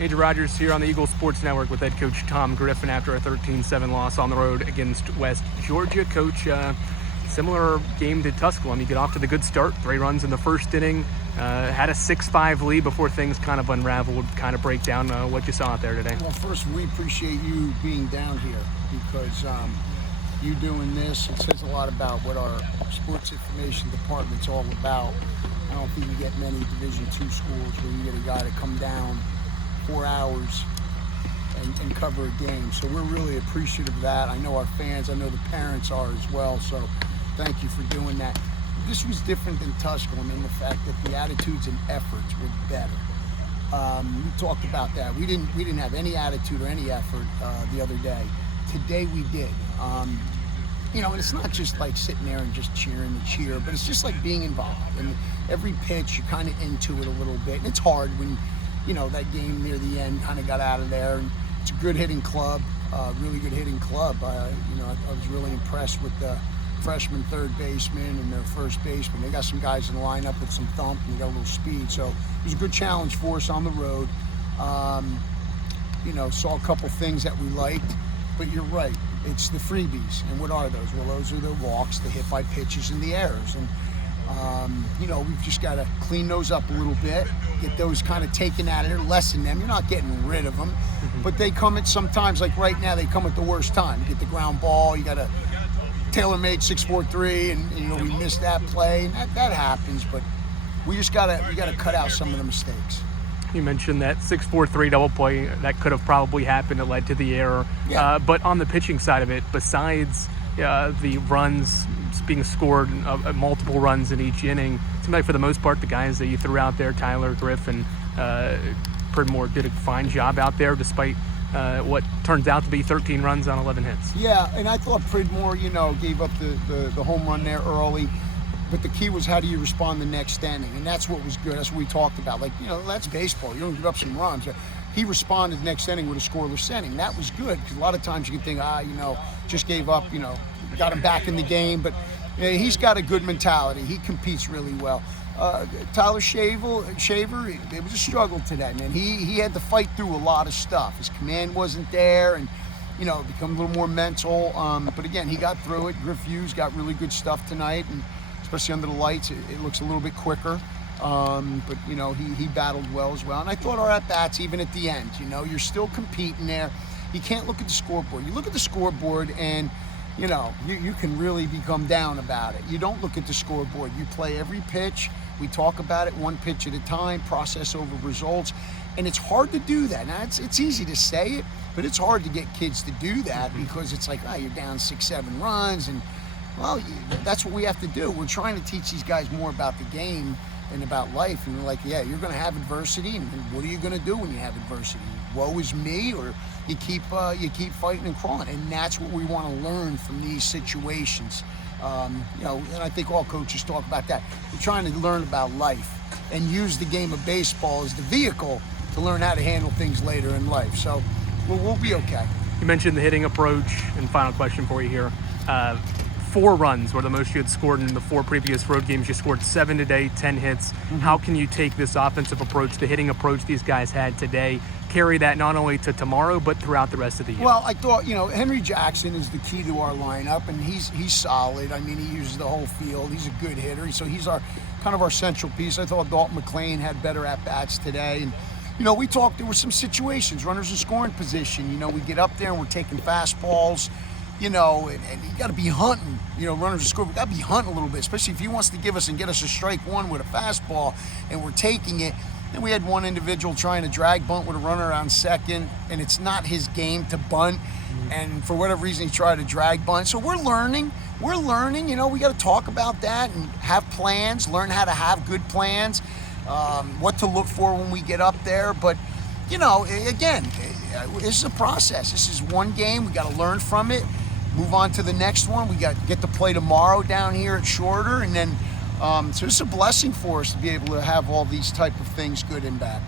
Andrew Rogers here on the Eagle Sports Network with head coach Tom Griffin after a 13-7 loss on the road against West Georgia. Coach, similar game to Tusculum. You get off to the good start, 3 runs in the first inning, had a 6-5 lead before things kind of unraveled, kind of break down what you saw out there today. Well, first, we appreciate you being down here because you doing this, it says a lot about what our sports information department's all about. I don't think you get many Division II schools where you get a guy to come down 4 hours and cover a game. So we're really appreciative of that. I know our fans, I know the parents are as well. So thank you for doing that. This was different than Tusculum in the fact that the attitudes and efforts were better. We talked about that. We didn't have any attitude or any effort the other day. Today we did. And it's not just like sitting there and just cheering the cheer, but it's just like being involved. And every pitch, you're kind of into it a little bit. And it's hard when, that game near the end kind of got out of there. And it's a good hitting club, really good hitting club. I was really impressed with the freshman third baseman and their first baseman. They got some guys in the lineup with some thump and got a little speed. So it was a good challenge for us on the road. Saw a couple things that we liked, but you're right. It's the freebies. And what are those? Well, those are the walks, the hit by pitches, and the errors. And, we've just got to clean those up a little bit, get those kind of taken out of there, lessen them. You're not getting rid of them, but they come at sometimes, like right now, they come at the worst time. You get the ground ball, you got a tailor-made 6-4-3, and, we missed that play. And that happens, but we got to cut out some of the mistakes. You mentioned that 6-4-3 double play that could have probably happened. It led to the error. Yeah. But on the pitching side of it, besides the runs being scored, multiple runs in each inning, it seemed like for the most part the guys that you threw out there, Tyler, Griffin, Pridmore, did a fine job out there despite what turns out to be 13 runs on 11 hits. Yeah, and I thought Pridmore, gave up the home run there early. But the key was how do you respond the next inning, and that's what was good. That's what we talked about. That's baseball. You don't give up some runs. He responded next inning with a scoreless inning. That was good because a lot of times you can think, just gave up. Got him back in the game. But he's got a good mentality. He competes really well. Tyler Shaver, it was a struggle today, man. He had to fight through a lot of stuff. His command wasn't there, and it became a little more mental. But again, he got through it. Griff Hughes got really good stuff tonight, and especially under the lights, it looks a little bit quicker. But he battled well as well. And I thought our at-bats, even at the end, you're still competing there. You can't look at the scoreboard. You look at the scoreboard and, you can really become down about it. You don't look at the scoreboard. You play every pitch. We talk about it one pitch at a time, process over results. And it's hard to do that. Now, it's easy to say it, but it's hard to get kids to do that because it's like, you're down 6-7 runs and, well, that's what we have to do. We're trying to teach these guys more about the game and about life. And we're like, you're going to have adversity. And what are you going to do when you have adversity? Woe is me, or you keep fighting and crawling. And that's what we want to learn from these situations. And I think all coaches talk about that. We're trying to learn about life and use the game of baseball as the vehicle to learn how to handle things later in life. So we'll be okay. You mentioned the hitting approach, and final question for you here. 4 runs were the most you had scored in the 4 previous road games. You scored 7 today, 10 hits. Mm-hmm. How can you take this offensive approach, the hitting approach these guys had today, carry that not only to tomorrow, but throughout the rest of the year? Well, I thought, Henry Jackson is the key to our lineup, and he's solid. I mean, he uses the whole field. He's a good hitter, so he's our central piece. I thought Dalton McClain had better at-bats today. And, we talked, there were some situations, runners in scoring position. We get up there and we're taking fastballs. And you got to be hunting, runners to score. We got to be hunting a little bit, especially if he wants to get us a strike one with a fastball and we're taking it. Then we had one individual trying to drag bunt with a runner on second, and it's not his game to bunt. And for whatever reason, he tried to drag bunt. So we're learning, we got to talk about that and have plans, learn how to have good plans, what to look for when we get up there. But, again, this is a process. This is one game. We got to learn from it. Move on to the next one. We got to get to play tomorrow down here at Shorter, and then so it's a blessing for us to be able to have all these type of things, good and bad.